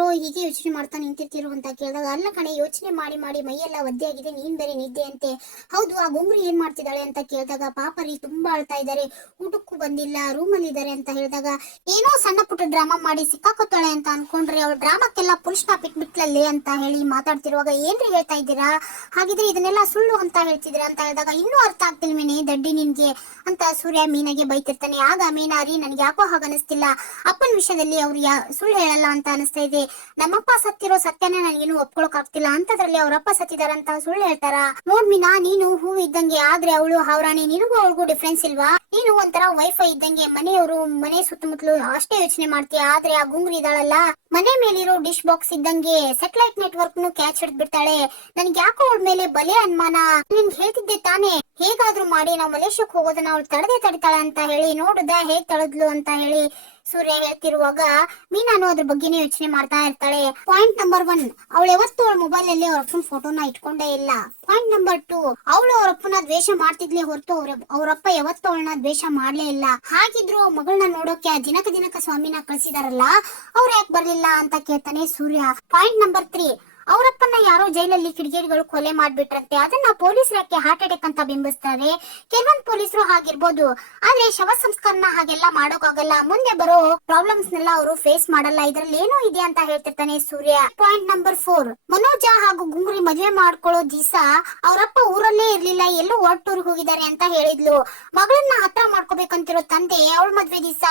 ಓ ಹೀಗೆ ಯೋಚನೆ ಮಾಡ್ತಾ ನಿಂತಿರ್ತಿರು ಅಂತ ಕೇಳಿದಾಗ, ಅಲ್ಲ ಕಣೆ, ಯೋಚನೆ ಮಾಡಿ ಮಾಡಿ ಮೈಯೆಲ್ಲ ಒದ್ದೆ ಆಗಿದೆ ನೀನ್ ಬೇರೆ ನಿದ್ದೆ ಅಂತೆ. ಹೌದು, ಆ ಗುಂಗ್ರಿ ಏನ್ ಮಾಡ್ತಿದ್ದಾಳೆ ಅಂತ ಕೇಳಿದಾಗ ಪಾಪ ರೀ ತುಂಬಾ ಅಳ್ತಾ ಇದ್ದಾರೆ, ಊಟಕ್ಕೂ ಬಂದಿಲ್ಲ, ರೂಮಲ್ಲಿ ಇದಾರೆ ಅಂತ ಹೇಳಿದಾಗ, ಏನೋ ಸಣ್ಣ ಪುಟ್ಟ ಡ್ರಾಮಾ ಮಾಡಿ ಸಿಕ್ಕಾಕೋತಾಳೆ ಅಂತ ಅನ್ಕೊಂಡ್ರೆ, ಅವಳ ಡ್ರಾಮಕ್ಕೆಲ್ಲ ಪುರುಷನ ಬಿಟ್ಬಿಟ್ಲಲ್ಲಿ ಅಂತ ಹೇಳಿ ಮಾತಾಡ್ತಿರುವಾಗ, ಏನ್ರಿ ಹೇಳ್ತಾ ಇದ್ದೀರಾ? ಹಾಗಿದ್ರೆ ಇದನ್ನೆಲ್ಲ ಸುಳ್ಳು ಅಂತ ಹೇಳ್ತಿದ್ದೀರಾ ಅಂತ ಹೇಳಿದಾಗ, ಇನ್ನೂ ಅರ್ಥ ಆಗ್ತಿಲ್ವೇನೆ, ದಡ್ಡಿ ನಿನ್ಗೆ ಅಂತ ಸೂರ್ಯ ಮೀನಾಗೆ ಬೈತಿರ್ತಾನೆ. ಆಗ ಮೀನಾ ರೀ ನನ್ಗೆ ಯಾಕೋ ಹಾಗ ಅನಿಸ್ತಿಲ್ಲ ಅಪ್ಪನ ವಿಷಯದಲ್ಲಿ ಅವ್ರು ಯಾ, ಸುಳ್ಳು ಹೇಳಲ್ಲ ಅಂತ ಅನಿಸ್ತಾ ಇದೆ ನಮ್ಮಪ್ಪ ಸತ್ತಿರೋ ಸತ್ಯನ ನನಗೇನು ಒಪ್ಕೊಳಕ್ ಆಗ್ತಿಲ್ಲ ಅಂತದ್ರಲ್ಲಿ ಅವರಪ್ಪ ಸತ್ತಿದಾರಂತ ಸುಳ್ಳು ಹೇಳ್ತಾರ? ನೋಡ್ಮಿನಾ ನೀನು ಹೂ ಇದ್ದಂಗೆ ಆದ್ರೆ ಅವಳು, ಹಾವ್ರಾಣಿ, ನಿನಗೂ ಅವಳಿಗೂ ಡಿಫ್ರೆನ್ಸ್ ಇಲ್ವಾ? ನೀನು ಒಂಥರ ವೈಫೈ ಇದ್ದಂಗೆ ಮನೆಯವರು, ಮನೆ ಸುತ್ತಮುತ್ತಲು ಅಷ್ಟೇ ಯೋಚನೆ ಮಾಡ್ತೀಯ, ಆದ್ರೆ ಆ ಗುಂಗ್ರಿ ಇದಾಳಲ್ಲ? ಮನೆ ಮೇಲಿರೋ ಡಿಶ್ ಬಾಕ್ಸ್ ಇದ್ದಂಗೆ ಸೆಟಲೈಟ್ ನೆಟ್ವರ್ಕ್ ನು ಕ್ಯಾಚ್ ಹಿಡಿದ್ ಬಿಡ್ತಾಳೆ ನನ್ಗೆ ಯಾಕೋ ಅವಳ ಮೇಲೆ ಬಲೆ ಅನುಮಾನ? ನಿನ್ ಹೇಳ್ತಿದ್ದೆ ತಾನೇ. ಹೇಗಾದ್ರೂ ಮಾಡಿ, ನಾವು ಮಲೇಷ್ಯಾಕ್ ಹೋಗೋದನ್ನ ಅವಳು ತಡೆದೇ ತಡಿತಾಳ ಅಂತ ಹೇಳಿ, ನೋಡುದ ಹೇಗ್ ತಳದ್ಲು ಅಂತ ಹೇಳಿ. ಸೂರ್ಯ ಹೇಳ್ತಿರುವಾಗ, ಮೀನಾನು ಅದ್ರ ಬಗ್ಗೆನೇ ಯೋಚನೆ ಮಾಡ್ತಾ ಇರ್ತಾಳೆ. ಪಾಯಿಂಟ್ ನಂಬರ್ ಒನ್ ಅವಳು ಯಾವತ್ತು ಅವಳ ಮೊಬೈಲ್ ಅಲ್ಲಿ ಅವ್ರ ಅಪ್ಪನ ಫೋಟೋನ ಇಟ್ಕೊಂಡೇ ಇಲ್ಲ. ಪಾಯಿಂಟ್ ನಂಬರ್ ಟೂ ಅವಳು ಅವ್ರ ಅಪ್ಪನ ದ್ವೇಷ ಮಾಡ್ತಿದ್ಲೇ ಹೊರತು ಅವ್ರ ಅವ್ರಪ್ಪ ಯಾವತ್ತು ಅವಳನ್ನ ದ್ವೇಷ ಮಾಡ್ಲೇ ಇಲ್ಲ. ಹಾಗಿದ್ರು ಮಗಳನ್ನ ನೋಡೋಕೆ ದಿನಕ ದಿನಕ ಸ್ವಾಮಿನ ಕಳ್ಸಿದಾರಲ್ಲ, ಅವ್ರು ಯಾಕೆ ಬರ್ಲಿಲ್ಲ ಅಂತ ಕೇಳ್ತಾನೆ ಸೂರ್ಯ. ಪಾಯಿಂಟ್ ನಂಬರ್ ತ್ರೀ ಅವರಪ್ಪನ ಯಾರೋ ಜೈಲಲ್ಲಿ ಕಿಡಿಗೇಡಿಗಳು ಕೊಲೆ ಮಾಡ್ಬಿಟ್ರಂತೆ. ಅದನ್ನ ಪೊಲೀಸರು ಯಾಕೆ ಹಾರ್ಟ್ ಅಟ್ಯಾಕ್ ಅಂತ ಬಿಂಬಿಸ್ತಾರೆ. ಕೆಲವೊಂದ್ ಪೊಲೀಸರು ಹಾಗಿರ್ಬೋದು. ಆದ್ರೆ ಶವ ಸಂಸ್ಕರಣ ಹಾಗೆಲ್ಲ ಮಾಡೋಕಾಗಲ್ಲ ಮುಂದೆ ಬರೋ ಪ್ರಾಬ್ಲಮ್ಸ್ ನೆಲ್ಲ ಅವರು ಫೇಸ್ ಮಾಡಲ್ಲ. ಇದ್ರಲ್ಲಿ ಏನೋ ಇದೆ ಅಂತ ಹೇಳ್ತಿರ್ತಾನೆ Surya. Point number four Manoja ಹಾಗೂ ಗುಂಗುರಿ ಮದುವೆ ಮಾಡ್ಕೊಳ್ಳೋ ದಿವಸ ಅವರಪ್ಪ ಊರಲ್ಲೇ ಇರ್ಲಿಲ್ಲ. ಎಲ್ಲೂ ಹೊರಟೂರ್ ಹೋಗಿದ್ದಾರೆ ಅಂತ ಹೇಳಿದ್ಲು. ಮಗಳನ್ನ ಹತ್ರ ಮಾಡ್ಕೋಬೇಕಂತಿರೋ ತಂದೆ ಅವಳ ಮದ್ವೆ ದಿವಸ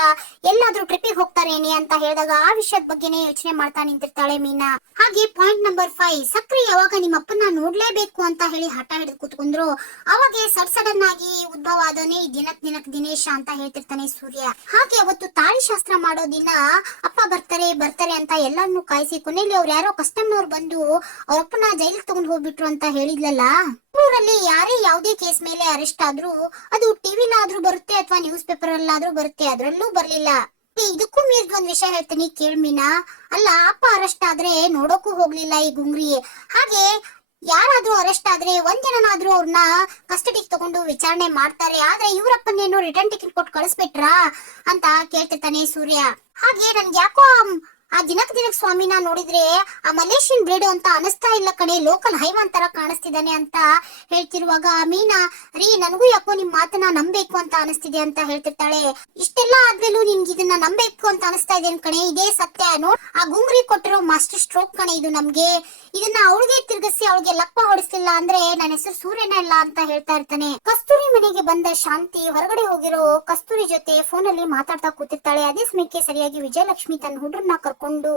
ಎಲ್ಲಾದ್ರೂ ಟ್ರಿಪ್ಪಿಗೆ ಹೋಗ್ತಾರೇನೆ ಅಂತ ಹೇಳಿದಾಗ ಆ ವಿಷಯದ ಬಗ್ಗೆನೇ ಯೋಚನೆ ಮಾಡ್ತಾ ನಿಂತಿರ್ತಾಳೆ ಮೀನಾ. ಹಾಗೆ ಪಾಯಿಂಟ್ ನಂಬರ್ ಫೈವ್ ಸಕ್ರಿ ಯಾವಾಗ ನಿಮ್ಮ ಅಪ್ಪನ ನೋಡ್ಲೇಬೇಕು ಅಂತ ಹೇಳಿ ಹಠ ಹಿಡಿದು ಕುತ್ಕೊಂಡ್ರು. ಅವಾಗೆ ಸಡ್ ಸಡನ್ ಆಗಿ ಉದ್ಭವ ಆದನೇ ದಿನಕ್ ದಿನಕ್ ದಿನೇಶ ಅಂತ ಹೇಳ್ತಿರ್ತಾನೆ ಸೂರ್ಯ. ಹಾಗೆ ಅವತ್ತು ತಾಳಿ ಶಾಸ್ತ್ರ ಮಾಡೋ ದಿನ ಅಪ್ಪ ಬರ್ತಾರೆ ಬರ್ತಾರೆ ಅಂತ ಎಲ್ಲರನ್ನು ಕಾಯಿಸಿ ಕೊನೆಯಲ್ಲಿ ಅವ್ರು ಯಾರೋ ಕಸ್ಟಮರ್ ಬಂದು ಅವ್ರ ಅಪ್ಪನ ಜೈಲಿಗೆ ತಗೊಂಡು ಹೋಗ್ಬಿಟ್ರು ಅಂತ ಹೇಳಿದ್ಲಲ್ಲ? ಊರಲ್ಲಿ ಯಾರೇ ಯಾವ್ದೇ ಕೇಸ್ ಮೇಲೆ ಅರೆಸ್ಟ್ ಆದ್ರೂ ಅದು ಟಿವಿಲಾದ್ರೂ ಬರುತ್ತೆ ಅಥವಾ ನ್ಯೂಸ್ ಪೇಪರ್ ಅಲ್ಲಾದ್ರೂ ಬರುತ್ತೆ, ಅದ್ರಲ್ಲೂ ಬರ್ಲಿಲ್ಲ. ಇದಕ್ಕೂ ಮೀರಿದ ಒಂದ್ ವಿಷಯ ಹೇಳ್ತೀನಿ ಕೇಳ್ಮೀನಾ ಅಲ್ಲ, ಅಪ್ಪ ಅರೆಸ್ಟ್ ಆದ್ರೆ ನೋಡೋಕ್ಕೂ ಹೋಗ್ಲಿಲ್ಲ ಈ ಗುಂಗ್ರಿ ಹಾಗೆ ಯಾರಾದ್ರೂ ಅರೆಸ್ಟ್ ಆದ್ರೆ ಒಂದಿನಾದ್ರೂ ಅವ್ರನ್ನ ಕಸ್ಟಡಿಗೆ ತಗೊಂಡು ವಿಚಾರಣೆ ಮಾಡ್ತಾರೆ. ಆದ್ರೆ ಇವರಪ್ಪನೇನು ರಿಟರ್ನ್ ಟಿಕೆಟ್ ಕೊಟ್ಟು ಕಳಿಸ್ಬಿಟ್ರಾ ಅಂತ ಕೇಳ್ತಿರ್ತಾನೆ ಸೂರ್ಯ. ಹಾಗೆ ನನ್ಗೆ ಯಾಕೋ ಆ- ದಿನಕ್ ದಿನಕ್ ಸ್ವಾಮಿನ ನೋಡಿದ್ರೆ ಆ ಮಲೇಷಿಯನ್ ಬ್ರೀಡ್ ಅಂತ ಅನಿಸ್ತಾ ಇಲ್ಲ ಕಣೆ ಲೋಕಲ್ ಹೈವಾನ್ ತರ ಕಾಣಿಸ್ತಿದ್ದಾನೆ ಅಂತ ಹೇಳ್ತಿರುವಾಗ ಆ ಮೀನಾ ರೀ, ನನಗೂ ಯಾಕೋ ನಿಮ್ ಮಾತನ್ನ ನಂಬೇಕು ಅಂತ ಅನಿಸ್ತಿದೆ ಅಂತ ಹೇಳ್ತಿರ್ತಾಳೆ. ಇಷ್ಟೆಲ್ಲ ಆದ್ಮೇಲೂ ನಿನ್ಗೆ ಇದನ್ನ ನಂಬೇಕು ಅಂತ ಅನಿಸ್ತಾ ಇದೆ ಕಣೆ, ಇದೇ ಸತ್ಯ. ನೋಡ್, ಆ ಗುಂಗ್ರಿ ಕೊಟ್ಟಿರೋ ಮಾಸ್ಟರ್ ಸ್ಟ್ರೋಕ್ ಕಣೆ ಇದು ನಮ್ಗೆ. ಇದನ್ನ ಅವಳಿಗೆ ತಿರುಗಿಸಿ ಅವಳಿಗೆ ಲಪ್ಪ ಹೊಡಿಸ್ಲಿಲ್ಲ ಅಂದ್ರೆ ನನ್ನ ಹೆಸರು ಸೂರ್ಯನ ಇಲ್ಲ ಅಂತ ಹೇಳ್ತಾ ಇರ್ತಾನೆ. ಕಸ್ತೂರಿ ಮನೆಗೆ ಬಂದ ಶಾಂತಿ ಹೊರಗಡೆ ಹೋಗಿರೋ ಕಸ್ತೂರಿ ಜೊತೆ ಫೋನ್ ಅಲ್ಲಿ ಮಾತಾಡ್ತಾ ಕೂತಿರ್ತಾಳೆ. ಅದೇ ಸಮಯಕ್ಕೆ ಸರಿಯಾಗಿ ವಿಜಯಲಕ್ಷ್ಮಿ ತನ್ನ ಹುಡುಗರನ್ನ ಕರ್ಕೊಂಡು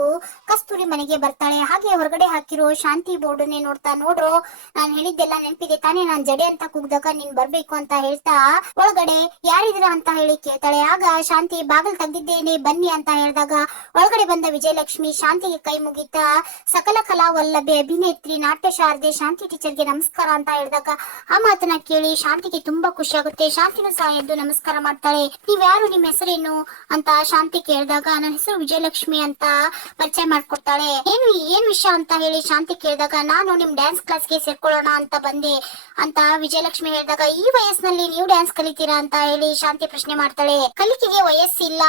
ಕಸ್ತೂರಿ ಮನೆಗೆ ಬರ್ತಾಳೆ. ಹಾಗೆ ಹೊರಗಡೆ ಹಾಕಿರೋ ಶಾಂತಿ ಬೋರ್ಡನ್ನೇ ನೋಡ್ತಾ ನೋಡ್ರೋ ನಾನ್ ಹೇಳಿದ್ದೆಲ್ಲ ನೆನಪಿದೆ ತಾನೇ, ನಾನ್ ಜಡೆ ಅಂತ ಕೂಗ್ದಾಗ ನೀನ್ ಬರ್ಬೇಕು ಅಂತ ಹೇಳ್ತಾ ಒಳಗಡೆ ಯಾರಿದ್ರ ಅಂತ ಹೇಳಿ ಕೇಳ್ತಾಳೆ. ಆಗ ಶಾಂತಿ, ಬಾಗಿಲು ತಂದಿದ್ದೇನೆ ಬನ್ನಿ ಅಂತ ಹೇಳಿದಾಗ ಒಳಗಡೆ ಬಂದ ವಿಜಯಲಕ್ಷ್ಮಿ ಶಾಂತಿಗೆ ಕೈ ಮುಗಿತಾ, ಸಕಲ ಕಲಾ ವಲ್ಲಭೆ, ಅಭಿನೇತ್ರಿ ನಾಟ್ಯ ಶಾರದೆ ಶಾಂತಿ ಟೀಚರ್ಗೆ ನಮಸ್ಕಾರ ಅಂತ ಹೇಳಿದಾಗ ಆ ಮಾತನ್ನ ಕೇಳಿ ಶಾಂತಿಗೆ ತುಂಬಾ ಖುಷಿ ಆಗುತ್ತೆ. ಶಾಂತಿನೂ ಸಹ ಎದ್ದು ನಮಸ್ಕಾರ ಮಾಡ್ತಾಳೆ. ನೀವ್ ಯಾರು ನಿಮ್ ಹೆಸರೇನು? ಅಂತ ಶಾಂತಿ ಕೇಳಿದಾಗ, ನನ್ನ ಹೆಸರು ವಿಜಯಲಕ್ಷ್ಮಿ ಅಂತ ಪರಿಚಯ ಮಾಡ್ಕೊಡ್ತಾಳೆ. ಏನು, ಏನ್ ವಿಷಯ ಅಂತ ಹೇಳಿ ಶಾಂತಿ ಕೇಳಿದಾಗ, ನಾನು ನಿಮ್ ಡ್ಯಾನ್ಸ್ ಕ್ಲಾಸ್ಗೆ ಸೇರ್ಕೊಳ್ಳೋಣ ಅಂತ ಬಂದೆ ಅಂತ ವಿಜಯಲಕ್ಷ್ಮಿ ಹೇಳಿದಾಗ, ಈ ವಯಸ್ಸಿನಲ್ಲಿ ನೀವು ಡ್ಯಾನ್ಸ್ ಕಲಿತೀರಾ ಅಂತ ಹೇಳಿ ಶಾಂತಿ ಪ್ರಶ್ನೆ ಮಾಡ್ತಾಳೆ. ಕಲಿಕೆಗೆ ವಯಸ್ಸಿಲ್ಲ.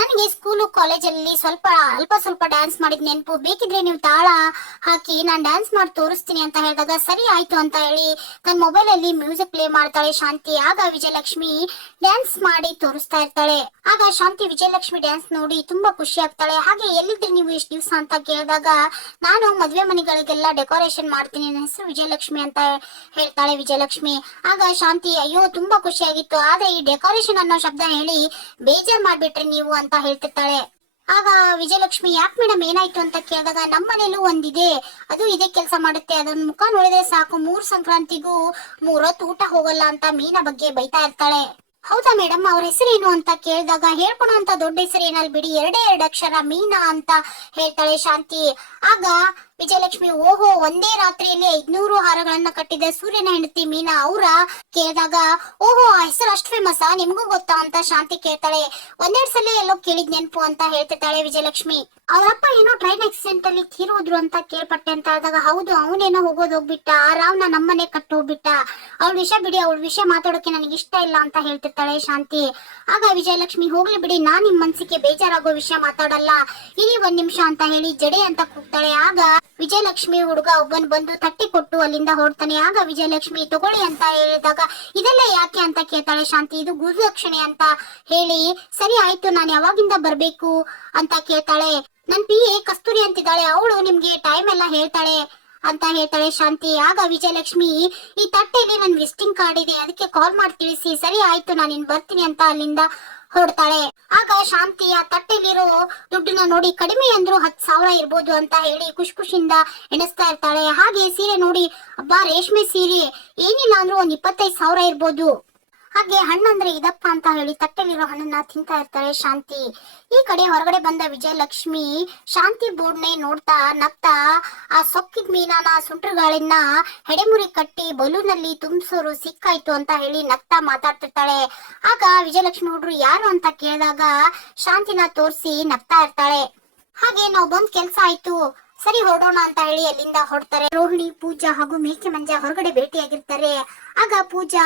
ನನಗೆ ಸ್ಕೂಲು ಕಾಲೇಜಲ್ಲಿ ಸ್ವಲ್ಪ, ಅಲ್ಪ ಸ್ವಲ್ಪ ಡ್ಯಾನ್ಸ್ ಮಾಡಿದ್ ನೆನಪು ಬೇಕಿದ್ರೆ ನೀವು ತಾಳ ಹಾಕಿ ನಾನ್ ಡ್ಯಾನ್ಸ್ ಮಾಡಿ ತೋರಿಸ್ತೀನಿ ಅಂತ ಹೇಳಿದಾಗ, ಸರಿ ಆಯ್ತು ಅಂತ ಹೇಳಿ ತನ್ನ ಮೊಬೈಲ್ ಅಲ್ಲಿ ಮ್ಯೂಸಿಕ್ ಪ್ಲೇ ಮಾಡ್ತಾಳೆ ಶಾಂತಿ. ಆಗ ವಿಜಯಲಕ್ಷ್ಮಿ ಡ್ಯಾನ್ಸ್ ಮಾಡಿ ತೋರಿಸ್ತಾ ಇರ್ತಾಳೆ. ಆಗ ಶಾಂತಿ ವಿಜಯಲಕ್ಷ್ಮಿ ಡ್ಯಾನ್ಸ್ ನೋಡಿ ತುಂಬಾ ಖುಷಿ ಆಗ್ತಾಳೆ. ಹಾಗೆ ಎಲ್ಲಿದ್ರಿ ನೀವು ಇಷ್ಟು ದಿವಸ ಅಂತ ಕೇಳಿದಾಗ ನಾನು ಮದುವೆ ಮನೆಗಳಿಗೆಲ್ಲ ಡೆಕೋರೇಷನ್ ಮಾಡ್ತೀನಿ. ನನ್ನ ಹೆಸರು ವಿಜಯಲಕ್ಷ್ಮಿ ಅಂತ ಹೇಳ್ತಾಳೆ ವಿಜಯಲಕ್ಷ್ಮಿ. ಆಗ ಶಾಂತಿ, ಅಯ್ಯೋ, ತುಂಬಾ ಖುಷಿಯಾಗಿತ್ತು. ಆದ್ರೆ ಈ ಡೆಕೋರೇಷನ್ ಅನ್ನೋ ಶಬ್ದ ಹೇಳಿ ಬೇಜಾರ್ ಮಾಡ್ಬಿಟ್ರಿ ನೀವು ಅಂತ ಹೇಳ್ತಿರ್ತಾಳೆ. ಆಗ ವಿಜಯಲಕ್ಷ್ಮಿ, ಯಾಕೆ ಮೇಡಮ್ ಏನಾಯ್ತು? ಅಂತ ಕೇಳಿದಾಗ ನಮ್ಮ ಮನೇಲೂ ಒಂದಿದೆ. ಅದು ಇದೇ ಕೆಲಸ ಮಾಡುತ್ತೆ. ಅದನ್ನ ಮುಖ ನೋಡಿದ್ರೆ ಸಾಕು. ಮೂರ್ ಸಂಕ್ರಾಂತಿಗೂ ಮೂರೊತ್ತು ಊಟ ಹೋಗಲ್ಲ ಅಂತ ಮೀನ ಬಗ್ಗೆ ಬೈತಾ ಇರ್ತಾಳೆ. ಹೌದಾ ಮೇಡಮ್ ಅವ್ರ ಹೆಸರೇನು ಅಂತ ಕೇಳಿದಾಗ ಹೇಳ್ಕೊಳೋ ಅಂತ ದೊಡ್ಡ ಹೆಸರು ಏನಲ್ ಬಿಡಿ. ಎರಡೇ ಎರಡು ಅಕ್ಷರ ಮೀನಾ ಅಂತ ಹೇಳ್ತಾಳೆ ಶಾಂತಿ. ಆಗ ವಿಜಯಲಕ್ಷ್ಮಿ ಓಹೋ ಒಂದೇ ರಾತ್ರಿಯಲ್ಲಿ ಐದ್ನೂರು ಹಾರಗಳನ್ನ ಕಟ್ಟಿದ ಸೂರ್ಯನ ಹೆಂಡತಿ ಮೀನಾ ಅವ್ರ ಕೇಳಿದಾಗ, ಓಹೋ, ಆ ಹೆಸರು ಅಷ್ಟು ಫೇಮಸ್ ನಿಮ್ಗೂ ಗೊತ್ತಾ? ಅಂತ ಶಾಂತಿ ಕೇಳ್ತಾಳೆ. ಒಂದೆರಡ್ ಸಲ ಎಲ್ಲೋ ಕೇಳಿದ್ ನೆನಪು ಅಂತ ಹೇಳ್ತಿರ್ತಾಳೆ ವಿಜಯಲಕ್ಷ್ಮಿ. ಅವರಪ್ಪ ಏನೋ ಟ್ರೈನ್ ಆಕ್ಸಿಡೆಂಟ್ ಅಲ್ಲಿ ತೀರೋದ್ರು ಅಂತ ಕೇಳ್ಪಟ್ಟೆ ಅಂತ ಆದಾಗ ಹೌದು, ಅವನೇನೋ ಹೋಗೋದ್ ಹೋಗ್ಬಿಟ್ಟ. ಆ ರಾವ್ನ ನಮ್ಮನೆ ಕಟ್ಟು ಹೋಗ್ಬಿಟ್ಟ. ಅವ್ಳ ವಿಷಯ ಬಿಡಿ, ಅವಳ ವಿಷಯ ಮಾತಾಡೋಕೆ ನನಗೆ ಇಷ್ಟ ಇಲ್ಲ ಅಂತ ಹೇಳ್ತಿರ್ತಾಳೆ ಶಾಂತಿ. ಆಗ ವಿಜಯಲಕ್ಷ್ಮಿ, ಹೋಗ್ಲಿ ಬಿಡಿ, ನಾನ್ ನಿಮ್ ಮನ್ಸಿಗೆ ಬೇಜಾರಾಗೋ ವಿಷಯ ಮಾತಾಡಲ್ಲ. ಇಲ್ಲಿ ಒಂದ್ ನಿಮಿಷ ಅಂತ ಹೇಳಿ ಜಡೆ ಅಂತ ಕೂಗ್ತಾಳೆ. ಆಗ ವಿಜಯಲಕ್ಷ್ಮಿ ಹುಡುಗ ಒಬ್ಬನ್ ಬಂದು ತಟ್ಟಿ ಕೊಟ್ಟು ಅಲ್ಲಿಂದ ಹೊರಡ್ತಾನೆ. ಆಗ ವಿಜಯಲಕ್ಷ್ಮಿ ತಗೊಳ್ಳಿ ಅಂತ ಹೇಳಿದಾಗ, ಇದೆಲ್ಲ ಯಾಕೆ ಅಂತ ಕೇಳ್ತಾಳೆ ಶಾಂತಿ. ಇದು ಗುರುದಕ್ಷಿಣೆ ಅಂತ ಹೇಳಿ, ಸರಿ ಆಯ್ತು, ನಾನು ಯಾವಾಗಿಂದ ಬರ್ಬೇಕು ಅಂತ ಕೇಳ್ತಾಳೆ. ನನ್ ಪಿ ಎ ಕಸ್ತೂರಿ ಅಂತಿದ್ದಾಳೆ, ಅವಳು ನಿಮ್ಗೆ ಟೈಮ್ ಎಲ್ಲ ಹೇಳ್ತಾಳೆ ಅಂತ ಹೇಳ್ತಾಳೆ ಶಾಂತಿ. ಆಗ ವಿಜಯಲಕ್ಷ್ಮಿ, ಈ ತಟ್ಟೆಯಲ್ಲಿ ನನ್ ವಿಸಿಟಿಂಗ್ ಕಾರ್ಡ್ ಇದೆ, ಅದಕ್ಕೆ ಕಾಲ್ ಮಾಡಿ ತಿಳಿಸಿ. ಸರಿ ಆಯ್ತು ನಾನು ಬರ್ತೀನಿ ಅಂತ ಅಲ್ಲಿಂದ ಹೊರಡ್ತಾಳೆ ಆಗ ಶಾಂತಿಯ ತಟ್ಟೆಗಿರೋ ದುಡ್ಡನ್ನ ನೋಡಿ ಕಡಿಮೆ ಅಂದ್ರೂ ಹತ್ ಸಾವಿರ ಇರ್ಬೋದು ಅಂತ ಹೇಳಿ ಖುಷಿ ಖುಷಿಯಿಂದ ಎಣಿಸ್ತಾ ಇರ್ತಾಳೆ. ಹಾಗೆ ಸೀರೆ ನೋಡಿ, ಅಬ್ಬಾ, ರೇಷ್ಮೆ ಸೀರೆ. ಏನಿಲ್ಲ ಅಂದ್ರು ಒಂದ್ ಇಪ್ಪತ್ತೈದು ಸಾವಿರ ಇರ್ಬೋದು. ಹಾಗೆ ಹಣ್ಣಂದ್ರೆ ಇದಪ್ಪ ಅಂತ ಹೇಳಿ ತಟ್ಟೆಲಿರೋ ಹಣ್ಣನ್ನ ತಿಂತಾ ಇರ್ತಾರೆ ಶಾಂತಿ. ಈ ಕಡೆ ಹೊರಗಡೆ ಬಂದ ವಿಜಯಲಕ್ಷ್ಮಿ ಶಾಂತಿ ಬೋರ್ಡ್ನೆ ನೋಡ್ತಾ ನಗ್ತಾ, ಆ ಸೊಕ್ಕಿದ ಮೀನಾನ ಸುಂಟ್ರಗಾಳಿನ ಹೆಡೆಮುರಿ ಕಟ್ಟಿ ಬಲೂನಲ್ಲಿ ತುಂಬಿಸೋರು ಸಿಕ್ಕಾಯ್ತು ಅಂತ ಹೇಳಿ ನಗ್ತಾ ಮಾತಾಡ್ತಿರ್ತಾಳೆ. ಆಗ ವಿಜಯಲಕ್ಷ್ಮಿ ಹುಡ್ರು ಯಾರು ಅಂತ ಕೇಳಿದಾಗ ಶಾಂತಿನ ತೋರಿಸಿ ನಗ್ತಾ ಇರ್ತಾಳೆ. ಹಾಗೆ ನಾವು ಬಂದ್ ಕೆಲ್ಸ ಆಯ್ತು. ಸರಿ ಹೊರಡೋಣ ಅಂತ ಹೇಳಿ ಅಲ್ಲಿಂದ ಹೊರಡ್ತಾರೆ. ರೋಹಿಣಿ, ಪೂಜಾ ಹಾಗೂ ಮೇಕೆ ಮಂಜ ಹೊರಗಡೆ ಭೇಟಿಯಾಗಿರ್ತಾರೆ. ಆಗ ಪೂಜಾ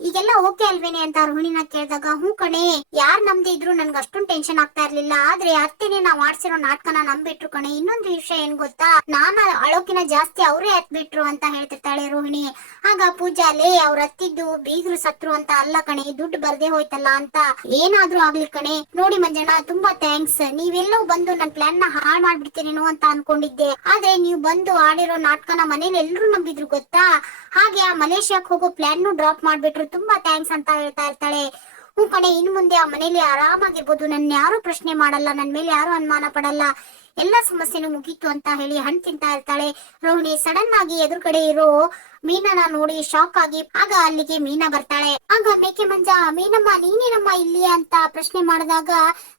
ಈಗೆಲ್ಲ ಓಕೆ ಅಲ್ವೇನೆ ಅಂತ ರೋಹಿಣಿನ ಕೇಳಿದಾಗ, ಹ್ಞೂ ಕಣೆ, ಯಾರ್ ನಮ್ದೇ ಇದ್ರು ನನ್ಗೆ ಅಷ್ಟೊಂದು ಟೆನ್ಷನ್ ಆಗ್ತಾ ಇರ್ಲಿಲ್ಲ, ಆದ್ರೆ ಅತ್ತೆನೆ ನಾವ್ ಆಡ್ಸಿರೋ ನಾಟಕನ ನಂಬಿಟ್ರು ಕಣೆ, ಇನ್ನೊಂದು ವಿಷಯ ಏನ್ ಗೊತ್ತಾ? ನಾನ ಅಳೋಕಿನ ಜಾಸ್ತಿ ಅವರೇ ಹತ್ಬಿಟ್ರು ಅಂತ ಹೇಳ್ತಿರ್ತಾಳೆ ರೋಹಿಣಿ. ಆಗ ಪೂಜಾ, ಲೇ, ಅವ್ರ ಹತ್ತಿದ್ದು ಬೀಗ್ರು ಸತ್ರು ಅಂತ ಅಲ್ಲ ಕಣೆ ದುಡ್ಡು ಬರ್ದೇ ಹೋಯ್ತಲ್ಲ ಅಂತ ಏನಾದ್ರೂ ಆಗ್ಲಿ ಕಣೆ. ನೋಡಿ ಮಂಜಣ್ಣ, ತುಂಬಾ ಥ್ಯಾಂಕ್ಸ್ ನೀವೆಲ್ಲೋ ಬಂದು ನನ್ ಪ್ಲಾನ್ನ ಹಾಳ್ ಮಾಡ್ಬಿಡ್ತೀರೇನೋ ಅಂತ ಅನ್ಕೊಂಡಿದ್ದೆ. ಆದ್ರೆ ನೀವು ಬಂದು ಆಡಿರೋ ನಾಟಕನ ಮನೇಲಿ ಎಲ್ರು ನಂಬಿದ್ರು ಗೊತ್ತಾ? ಹಾಗೆ ಆ ಮಲೇಷ್ಯಾಕ್ ಹೋಗೋ ಪ್ಲಾನ್ ಡ್ರಾಪ್ ಮಾಡ್ಬಿಟ್ರು ತುಂಬಾ ಥ್ಯಾಂಕ್ಸ್ ಅಂತ ಹೇಳ್ತಾ ಇರ್ತಾಳೆ. ಹ್ಞೂ ಕಣೆ, ಇನ್ ಮುಂದೆ ಆ ಮನೇಲಿ ಆರಾಮಾಗಿರ್ಬೋದು. ನನ್ನ ಯಾರು ಪ್ರಶ್ನೆ ಮಾಡಲ್ಲ, ನನ್ ಮೇಲೆ ಯಾರು ಅನುಮಾನ ಪಡಲ್ಲ. ಎಲ್ಲಾ ಸಮಸ್ಯೆನೂ ಮುಗೀತು ಅಂತ ಹೇಳಿ ಹಣ್ ತಿಂತಾ ಇರ್ತಾಳೆ. ರೋಹಿಣಿ ಸಡನ್ ಆಗಿ ಎದುರುಗಡೆ ಇರೋ ಮೀನನ ನೋಡಿ ಶಾಕ್ ಆಗಿ ಆಗ ಅಲ್ಲಿಗೆ ಮೀನಾ ಬರ್ತಾಳೆ. ಆಗ ಮೇಕೆ ಮಂಜ, ಮೀನಮ್ಮ, ನೀನೇನಮ್ಮ ಇಲ್ಲಿ? ಅಂತ ಪ್ರಶ್ನೆ ಮಾಡಿದಾಗ,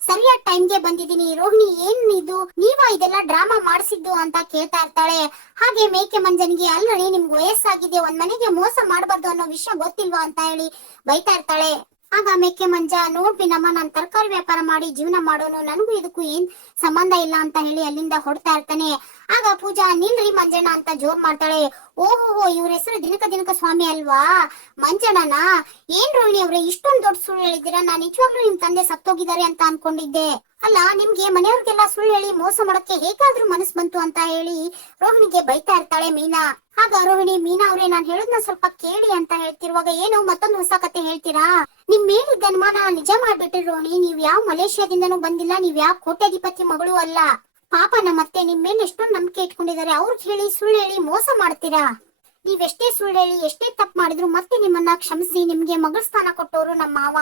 ಸರಿಯಾದ ಟೈಮ್ಗೆ ಬಂದಿದ್ದೀನಿ. ರೋಹಿಣಿ, ಏನ್ ಇದು? ನೀವ ಇದೆಲ್ಲ ಡ್ರಾಮಾ ಮಾಡಿಸಿದ್ದು? ಅಂತ ಕೇಳ್ತಾ ಇರ್ತಾಳೆ. ಹಾಗೆ ಮೇಕೆ ಮಂಜನಿಗೆ ಅಲ್ಲರಿ ನಿಮ್ಗೆ ವಯಸ್ಸಾಗಿದೆ. ಒಂದ್ ಮನೆಗೆ ಮೋಸ ಮಾಡಬಾರ್ದು ಅನ್ನೋ ವಿಷಯ ಗೊತ್ತಿಲ್ವಾ? ಅಂತ ಹೇಳಿ ಬೈತಾ ಇರ್ತಾಳೆ. ಆಗ ಮೇಕೆ ಮಂಜ ನೋಡ್ಬಿ ನಮ್ಮ ನಾನು ತರಕಾರಿ ವ್ಯಾಪಾರ ಮಾಡಿ ಜೀವನ ಮಾಡೋನು, ನನಗೂ ಇದಕ್ಕೂ ಏನ್ ಸಂಬಂಧ ಇಲ್ಲ ಅಂತ ಹೇಳಿ ಅಲ್ಲಿಂದ ಹೊಡ್ತಾ ಇರ್ತಾನೆ. ಆಗ ಪೂಜಾ, ನಿಲ್ರಿ ಮಂಜಣ್ಣ ಅಂತ ಜೋರ್ ಮಾಡ್ತಾಳೆ. ಓಹೋ ಇವ್ರ ಹೆಸರು ದಿನಕ ದಿನಕ ಸ್ವಾಮಿ ಅಲ್ವಾ? ಮಂಜಣ್ಣನ? ಏನ್ ರೋಹಿಣಿ ಅವ್ರೆ, ಇಷ್ಟೊಂದ್ ದೊಡ್ಡ ಸುಳ್ಳು ಹೇಳಿದ್ದೀರಾ? ನಾನು ನಿಜವಾಗ್ಲೂ ನಿಮ್ ತಂದೆ ಸತ್ತೋಗಿದ್ದಾರೆ ಅಂತ ಅನ್ಕೊಂಡಿದ್ದೆ. ಅಲ್ಲ, ನಿಮ್ಗೆ ಮನೆಯವ್ರಿಗೆಲ್ಲ ಸುಳ್ಳು ಹೇಳಿ ಮೋಸ ಮಾಡಕ್ಕೆ ಹೇಗಾದ್ರೂ ಮನಸ್ ಬಂತು ಅಂತ ಹೇಳಿ ರೋಹಿಣಿಗೆ ಬೈತಾ ಇರ್ತಾಳೆ ಮೀನಾ. ಆಗ ರೋಹಿಣಿ, ಮೀನಾ ಅವ್ರೆ, ನಾನ್ ಹೇಳೋದ್ನ ಸ್ವಲ್ಪ ಕೇಳಿ ಅಂತ ಹೇಳ್ತಿರುವಾಗ ಏನು ಮತ್ತೊಂದು ಹೊಸ ಕತೆ ಹೇಳ್ತೀರಾ? ನಿಮ್ ಮೇಲಿದ್ದ ಅನುಮಾನ ನಿಜ ಮಾಡ್ಬಿಟ್ರಿ ರೋಹಿಣಿ. ನೀವ್ ಯಾವ ಮಲೇಷ್ಯಾದಿಂದನೂ ಬಂದಿಲ್ಲ, ನೀವ್ ಯಾವ ಕೋಟ್ಯಾಧಿಪತಿ ಮಗಳು ಅಲ್ಲ. ಪಾಪ ನಮ್ಮತ್ತೆ ನಿಮ್ ಮೇಲೆ ಎಷ್ಟೊಂದು ನಂಬಿಕೆ ಇಟ್ಕೊಂಡಿದ್ದಾರೆ. ಅವ್ರಿಗೆ ಹೇಳಿ ಸುಳ್ಳು ಹೇಳಿ ಮೋಸ ಮಾಡ್ತೀರಾ? ನೀವೆಷ್ಟೇ ಸುಳ್ಳು ಹೇಳಿ, ಎಷ್ಟೇ ತಪ್ಪು ಮಾಡಿದ್ರು ಮತ್ತೆ ನಿಮ್ಮನ್ನ ಕ್ಷಮಿಸಿ, ನಿಮ್ಗೆ ಮಗಳ ಸ್ಥಾನ ಕೊಟ್ಟವರು ನಮ್ಮ ಮಾವ.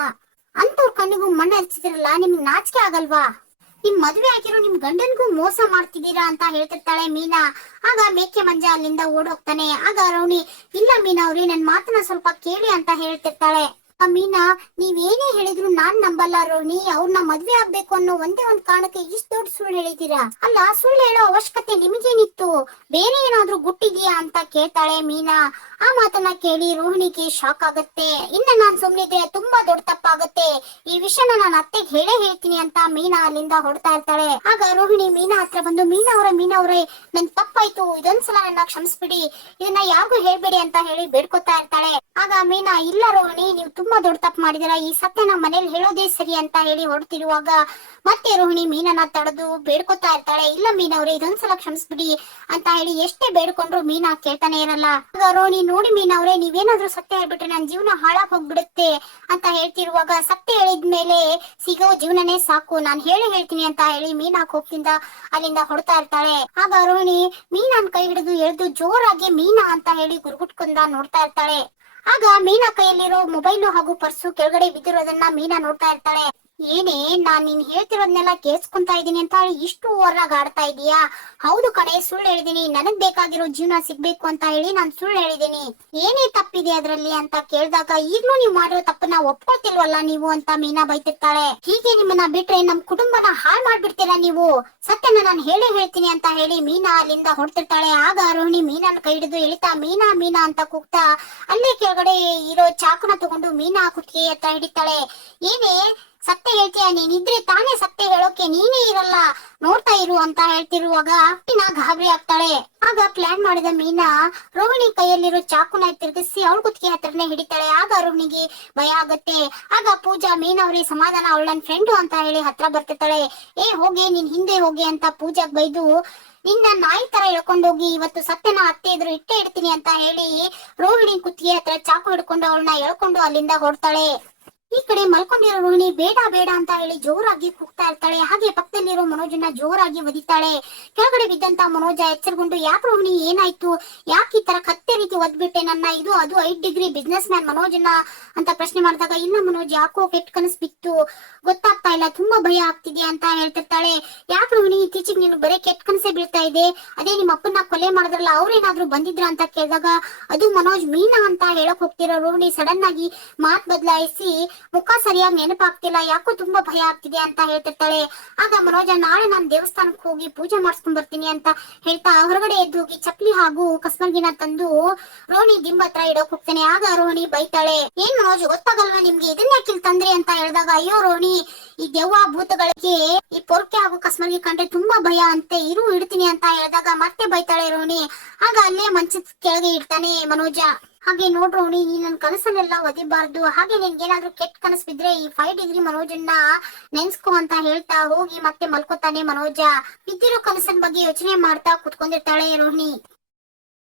ಅಂತವ್ರ ಕಣ್ಣಿಗೂ ಮಣ್ಣು ಹಚ್ಚಿದಿರಲ್ಲ, ನಿಮ್ಗೆ ನಾಚಿಕೆ ಆಗಲ್ವಾ? ನಿಮ್ ಮದ್ವೆ ಆಗಿರೋ ನಿಮ್ ಗಂಡನ್ಗೂ ಮೋಸ ಮಾಡ್ತಿದ್ದೀರಾ ಅಂತ ಹೇಳ್ತಿರ್ತಾಳೆ ಮೀನಾ. ಆಗ ಮೇಕೆ ಮಂಜ ಅಲ್ಲಿಂದ ಓಡೋಗ್ತಾನೆ. ಆಗ ರೌಣಿ, ಇಲ್ಲ ಮೀನಾ ಅವ್ರಿ, ನನ್ ಮಾತನ್ನ ಸ್ವಲ್ಪ ಕೇಳಿ ಅಂತ ಹೇಳ್ತಿರ್ತಾಳೆ. ಮೀನಾ ನೀವೇನೇ ಹೇಳಿದ್ರು ನಾನ್ ನಂಬಲ್ಲ ರೋಣಿ ಅವ್ರನ್ನ ಮದ್ವೆ ಆಗ್ಬೇಕು ಅನ್ನೋ ಒಂದೇ ಒಂದ್ ಕಾರಣಕ್ಕೆ ಇಷ್ಟ ದೊಡ್ಡ ಸುಳ್ಳು ಹೇಳಿದೀರಾ? ಅಲ್ಲ ಸುಳ್ಳು ಹೇಳೋ ಅವಶ್ಯಕತೆ ನಿಮಗೇನಿತ್ತು? ಬೇರೆ ಏನಾದ್ರೂ ಗುಟ್ಟಿದ್ಯಾ ಅಂತ ಕೇಳ್ತಾಳೆ ಮೀನಾ. ಆ ಮಾತನ್ನ ಕೇಳಿ ರೋಹಿಣಿಗೆ ಶಾಕ್ ಆಗತ್ತೆ. ಇನ್ನ ನಾನ್ ಸುಮ್ನಿದ್ರೆ ತುಂಬಾ ದೊಡ್ಡ ತಪ್ಪಾಗತ್ತೆ. ಈ ವಿಷಯನ ನಾನು ಅತ್ತೆಗೆ ಹೇಳೇ ಹೇಳ್ತೀನಿ ಅಂತ ಮೀನಾ ಅಲ್ಲಿಂದ ಹೊಡ್ತಾ ಇರ್ತಾಳೆ. ಆಗ ರೋಹಿಣಿ ಮೀನಾ ಹತ್ರ ಬಂದು, ಮೀನಾ ಅವರ, ಮೀನಾ ಅವರೇ, ನನ್ ತಪ್ಪಾಯ್ತು. ಇದೊಂದ್ಸಲ ನನ್ನ ಕ್ಷಮಿಸ್ಬಿಡಿ. ಇದನ್ನ ಯಾರಿಗೂ ಹೇಳ್ಬೇಡಿ ಅಂತ ಹೇಳಿ ಬೇಡ್ಕೊತಾ ಇರ್ತಾಳೆ. ಆಗ ಮೀನಾ, ಇಲ್ಲ ರೋಹಿಣಿ, ನೀವು ತುಂಬಾ ದೊಡ್ಡ ತಪ್ಪು ಮಾಡಿದಿರ ಈ ಸತ್ಯ ನಮ್ಮ ಮನೇಲಿ ಹೇಳೋದೇ ಸರಿ ಅಂತ ಹೇಳಿ ಹೊರಡ್ತಿರುವಾಗ ಮತ್ತೆ ರೋಹಿಣಿ ಮೀನನ್ನ ತಡೆದು ಬೇಡ್ಕೊತಾ ಇರ್ತಾಳೆ. ಇಲ್ಲ ಮೀನ್ ಅವ್ರೆ, ಇದೊಂದ್ಸಲ ಕ್ಷಮಿಸ್ಬಿಡಿ ಅಂತ ಹೇಳಿ ಎಷ್ಟೇ ಬೇಡ್ಕೊಂಡ್ರು ಮೀನಾ ಕೇಳ್ತಾನೆ ಇರಲ್ಲ. ಆಗ ರೋಹಿಣಿ, ನೋಡಿ ಮೀನ್ ಅವ್ರೆ, ನೀವೇನಾದ್ರೂ ಸತ್ಯ ಹೇಳ್ಬಿಟ್ರೆ ನನ್ ಜೀವನ ಹಾಳಾಗ್ ಹೋಗ್ಬಿಡುತ್ತೆ ಅಂತ ಹೇಳ್ತಿರುವಾಗ ಸತ್ಯ ಹೇಳಿದ್ಮೇಲೆ ಸಿಗೋ, ಜೀವನನೇ ಸಾಕು. ನಾನ್ ಹೇಳಿ ಹೇಳ್ತೀನಿ ಅಂತ ಹೇಳಿ ಮೀನಾ ಕೋಪದಿಂದ ಅಲ್ಲಿಂದ ಹೊಡ್ತಾ ಇರ್ತಾಳೆ. ಆಗ ರೋಹಿಣಿ ಮೀನಾನ್ ಕೈ ಹಿಡಿದು ಎಳೆದು ಜೋರಾಗಿ ಮೀನಾ ಅಂತ ಹೇಳಿ ಗುರುಗುಟ್ಕೊಂಡ ನೋಡ್ತಾ ಇರ್ತಾಳೆ. ಆಗ ಮೀನಾ ಕೈಯಲ್ಲಿರೋ ಮೊಬೈಲ್ ಹಾಗೂ ಪರ್ಸು ಕೆಳಗಡೆ ಬಿದ್ದಿರೋದನ್ನ ಮೀನಾ ನೋಡ್ತಾ ಇರ್ತಾಳೆ. ಏನೇ, ನಾನ್ ನೀನ್ ಹೇಳ್ತಿರೋದ್ನೆಲ್ಲ ಕೇಳಿಸ್ಕೊಂತಾ ಇದೀನಿ ಅಂತ ಇಷ್ಟು ಓರಾಗ ಆಡ್ತಾ ಇದೀಯಾ? ಹೌದು ಕಣೆ, ಸುಳ್ಳು ಹೇಳಿದೀನಿ. ನನಗ್ ಬೇಕಾಗಿರೋ ಜೀವನ ಸಿಗ್ಬೇಕು ಅಂತ ಹೇಳಿ ನಾನ್ ಸುಳ್ಳು ಹೇಳಿದೀನಿ. ಏನೇ ತಪ್ಪಿದೆ ಅದ್ರಲ್ಲಿ ಅಂತ ಕೇಳಿದಾಗ ಈಗ್ಲೂ ನೀವ್ ಮಾಡಿರೋ ತಪ್ಪನ್ನ ಒಪ್ಕೊಳ್ತಿಲ್ವಲ್ಲ ನೀವು ಅಂತ ಮೀನಾ ಬೈತಿರ್ತಾಳೆ. ಹೀಗೆ ನಿಮ್ಮನ್ನ ಬಿಟ್ರೆ ನಮ್ ಕುಟುಂಬನ ಹಾಳ್ ಮಾಡ್ಬಿಡ್ತೀರಾ ನೀವು? ಸತ್ಯನ ನಾನು ಹೇಳೇ ಹೇಳ್ತೀನಿ ಅಂತ ಹೇಳಿ ಮೀನಾ ಅಲ್ಲಿಂದ ಹೊಡ್ತಿರ್ತಾಳೆ ಆಗ ರೋಹಿಣಿ ಮೀನನ್ ಕೈ ಹಿಡಿದು ಎಳಿತಾ, ಮೀನಾ ಮೀನಾ ಅಂತ ಕೂಗ್ತಾ ಅಲ್ಲೇ ಕೆಳಗಡೆ ಇರೋ ಚಾಕುನ ತಗೊಂಡು ಮೀನಾ ಕುಟ್ಕಿ ಹತ್ರ ಹಿಡಿತಾಳೆ. ಏನೇ ಸತ್ಯ ಹೇಳ್ತೀಯ ನೀನಿದ್ರೆ ತಾನೇ ಸತ್ಯ ಹೇಳೋಕೆ ನೀನೇ ಇರಲ್ಲ. ನೋಡ್ತಾ ಇರು ಅಂತ ಹೇಳ್ತಿರುವಾಗ ಮೀನಾ ಗಾಬರಿ ಆಗ್ತಾಳೆ. ಆಗ ಪ್ಲಾನ್ ಮಾಡಿದ ಮೀನಾ ರೋಹಿಣಿ ಕೈಯಲ್ಲಿರೋ ಚಾಕುನ ತಿರುಗಿಸಿ ಅವಳ ಕುತ್ತಿಗೆ ಹತ್ರನೇ ಹಿಡಿತಾಳೆ. ಆಗ ರೋಹಿಣಿಗೆ ಭಯ ಆಗತ್ತೆ. ಆಗ ಪೂಜಾ ಮೀನಾ ಅವ್ರಿಗೆ ಸಮಾಧಾನ ಅವಳ ನನ್ ಫ್ರೆಂಡು ಅಂತ ಹೇಳಿ ಹತ್ರ ಬರ್ತಿರ್ತಾಳೆ. ಏ ಹೋಗಿ, ನೀನ್ ಹಿಂದೆ ಹೋಗಿ ಅಂತ ಪೂಜಾಗ್ ಬೈದು ನಿನ್ನ ನಾಯಿ ತರ ಎಳ್ಕೊಂಡೋಗಿ ಇವತ್ತು ಸತ್ಯನ ಅತ್ತೆ ಎದುರು ಇಟ್ಟೆ ಇಡ್ತೀನಿ ಅಂತ ಹೇಳಿ ರೋಹಿಣಿ ಕುತ್ತಿಗೆ ಹತ್ರ ಚಾಕು ಹಿಡ್ಕೊಂಡು ಅವಳನ್ನ ಎಳ್ಕೊಂಡು ಅಲ್ಲಿಂದ ಹೊರಡ್ತಾಳೆ ಈ ಕಡೆ ಮಲ್ಕೊಂಡಿರೋ ರೋಹಿಣಿ ಬೇಡ ಬೇಡ ಅಂತ ಹೇಳಿ ಜೋರಾಗಿ ಕೂಗ್ತಾ ಇರ್ತಾಳೆ. ಹಾಗೆ ಪಕ್ಕದಲ್ಲಿರೋ ಮನೋಜನ್ನ ಜೋರಾಗಿ ಒದಿತಾಳೆ ಕೆಳಗಡೆ ಬಿದ್ದಂತ ಮನೋಜ ಎಚ್ಚರಗೊಂಡು, ಯಾಕೆ ರೋಹಿಣಿ, ಏನಾಯ್ತು? ಯಾಕೆ ಈ ತರ ಕತ್ತೆ ರೀತಿ ಒದ್ಬಿಟ್ಟೆ ನನ್ನ? ಇದು, ಅದು ಐದ್ ಡಿಗ್ರಿ ಬಿಸ್ನೆಸ್ ಮ್ಯಾನ್ ಮನೋಜನ್ನ ಅಂತ ಪ್ರಶ್ನೆ ಮಾಡಿದಾಗ ಇಲ್ಲ ಮನೋಜ್ ಯಾಕೋ ಕೆಟ್ಟ ಕನಸು ಬಿತ್ತು. ಗೊತ್ತಾಗ್ತಾ ಇಲ್ಲ, ತುಂಬಾ ಭಯ ಆಗ್ತಿದೆ ಅಂತ ಹೇಳ್ತಿರ್ತಾಳೆ. ಯಾಕೆ ರೋಹಿಣಿ, ಇತ್ತೀಚೆಗೆ ನೀನು ಬರೀ ಕೆಟ್ಟ ಕನಸೇ ಬೀಳ್ತಾ ಇದೆ? ಅದೇ ನಿಮ್ಮ ಅಪ್ಪನ ಕೊಲೆ ಮಾಡಿದ್ರಲ್ಲ, ಅವ್ರೇನಾದ್ರೂ ಬಂದಿದ್ರ ಅಂತ ಕೇಳಿದಾಗ ಅದು ಮನೋಜ್ ಮೀನಾ ಅಂತ ಹೇಳಕ್ ಹೋಗ್ತಿರೋ ರೋಹಿಣಿ ಸಡನ್ ಆಗಿ ಮಾತ್ ಬದಲಾಯಿಸಿ ಮುಖ ಸರಿಯಾಗಿ ನೆನಪಾಗ್ತಿಲ್ಲ, ಯಾಕೋ ತುಂಬಾ ಭಯ ಆಗ್ತಿದೆ ಅಂತ ಹೇಳ್ತಿರ್ತಾಳೆ. ಆಗ ಮನೋಜ, ನಾಳೆ ನಾನು ದೇವಸ್ಥಾನಕ್ಕೆ ಹೋಗಿ ಪೂಜೆ ಮಾಡಿಸ್ಕೊಂಡ್ ಬರ್ತೀನಿ ಅಂತ ಹೇಳ್ತಾ ಹೊರಗಡೆ ಎದ್ದು ಹೋಗಿ ಚಪ್ಲಿ ಹಾಗೂ ಕಸ್ಮರ್ಗಿನ ತಂದು ರೋಹಿಣಿ ದಿಂಬ ಹತ್ರ ಇಡೋಕ್ ಹೋಗ್ತಾನೆ. ಆಗ ರೋಹಿಣಿ ಬೈತಾಳೆ, ಏನ್ ಮನೋಜ್, ಗೊತ್ತಾಗಲ್ವಾ ನಿಮ್ಗೆ? ಇದನ್ನ ಯಾಕೆ ತಂದ್ರಿ? ಅಂತ ಹೇಳಿದಾಗ, ಅಯ್ಯೋ ರೋಹಿಣಿ, ಈ ದೆವ್ವ ಭೂತಗಳಿಗೆ ಈ ಪೊರ್ಕೆ ಹಾಗೂ ಕಸ್ಮರ್ಗಿ ಕಂಡ್ರೆ ತುಂಬಾ ಭಯ ಅಂತೆ, ಇರು, ಇಡ್ತೀನಿ ಅಂತ ಹೇಳಿದಾಗ ಮತ್ತೆ ಬೈತಾಳೆ ರೋಹಿಣಿ. ಆಗ ಅಲ್ಲೇ ಮಂಚದ ಕೆಳಗೆ ಇಡ್ತಾನೆ ಮನೋಜ. ಹಾಗೆ ನೋಡ್ ರೋಹಿಣಿ ನೀ ನನ್ ಕನಸನ್ನೆಲ್ಲ ಒದಿಬಾರ್ದು. ಹಾಗೆ ನಿನ್ಗೇನಾದ್ರೂ ಕೆಟ್ಟ ಕನಸು ಬಿದ್ರೆ ಈ ಫೈವ್ ಡಿಗ್ರಿ ಮನೋಜನ್ನ ನೆನ್ಸ್ಕೊ ಅಂತ ಹೇಳ್ತಾ ಹೋಗಿ ಮತ್ತೆ ಮಲ್ಕೋತಾನೆ ಮನೋಜ. ಬಿದ್ದಿರೋ ಕನಸನ್ ಬಗ್ಗೆ ಯೋಚನೆ ಮಾಡ್ತಾ ಕುತ್ಕೊಂಡಿರ್ತಾಳೆ ರೋಹಿಣಿ.